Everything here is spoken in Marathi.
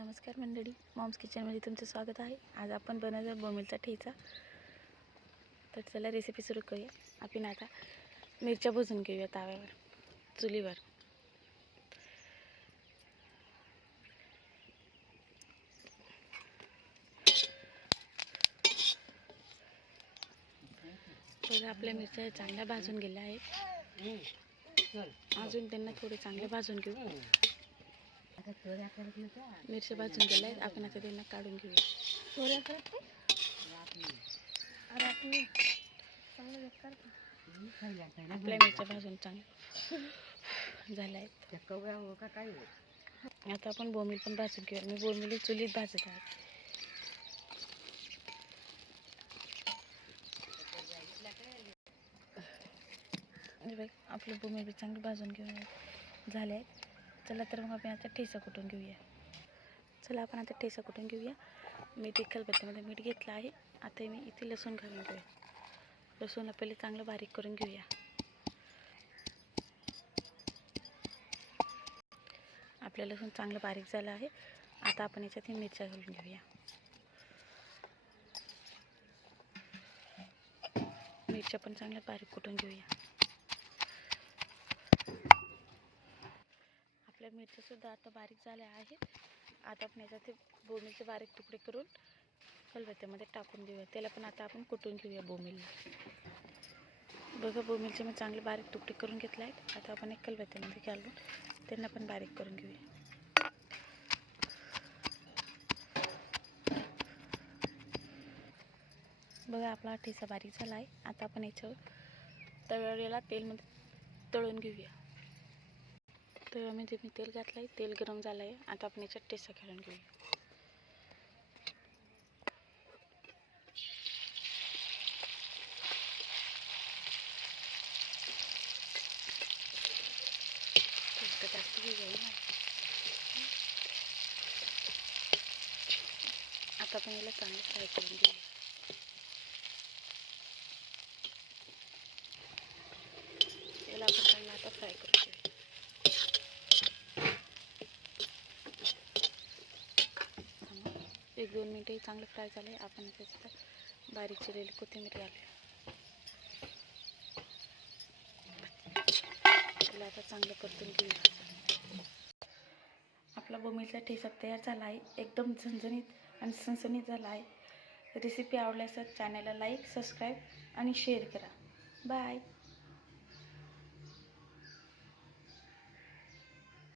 नमस्कार मंडळी, मॉम्स किचनमध्ये तुमचं स्वागत आहे। आज आपण बनवणार बोंबीलचा ठेचा। तर चला रेसिपी सुरू करूया। आपण आता मिरच्या भाजून घेऊया तव्यावर, चुलीवर। तर आपल्या मिरच्या चांगल्या भाजून गेल्या आहेत। अजून त्यांना थोडे चांगले भाजून घेऊ। मिरच्या भाजून गेल्या आहेत, आपण आता त्यांना काढून घेऊया। आपल्या मिरच्या भाजून चांगल्या झाल्या आहेत। आता आपण बोंबील पण भाजून घेऊया। मी बोंबील चुलीत भाजत आहे। आपले बोंबील चांगले भाजून घेऊन झाले आहेत। चला तर मग आपण आता ठेचा कुटून घेऊया। चला आपण आता ठेचा कुटून घेऊया। मी खलबत्त्यामध्ये मीठ घेतलं आहे। आता मी इथे लसूण घालून घेऊया। लसूण पहिले चांगलं बारीक करून घेऊया। आपलं लसूण चांगलं बारीक झालं आहे। आता आपण याच्यात मिरच्या घालून घेऊया। मिरच्या पण चांगल्या बारीक कुटून घेऊया। आपल्या मिरच्या सुद्धा आता बारीक झाल्या आहेत। आता आपण याच्यात बोंबीलचे बारीक तुकडे करून खलबत्त्यामध्ये टाकून घेऊया। त्याला पण आता आपण कुटून घेऊया बोंबीलला। बघा, बोंबीलचे मी चांगले बारीक तुकडे करून घेतले आहेत। आता आपण एक खलबत्त्यामध्ये घालून त्यांना पण बारीक करून घेऊया। बघा, आपला ठेचा बारीक झाला आहे। आता आपण याच्यावर तव्याला तेलमध्ये तळून घेऊया। तव्यामध्ये मी तेल घातलं आहे, तेल गरम झालं आहे। आता आपण याच्यात ठेचा घालून घेऊया। जास्त घेऊया ना। आता आपण याला चांगलं फ्राय करून घेऊया। याला आपण चांगलं आता फ्राय करून घेऊया। 1-2 मिनिटे चांगलं फ्राय झाले। आपण त्याच्यात बारीक चिरलेली कोथिंबीर घालूया। त्याला आता चांगलं परतून घेऊया। आपला बोंबीलचा ठेचा तयार झाला आहे। एकदम झणझणीत आणि सणसणीत झाला आहे। रेसिपी आवडल्यास चॅनलला लाईक, सबस्क्राईब आणि शेअर करा। बाय।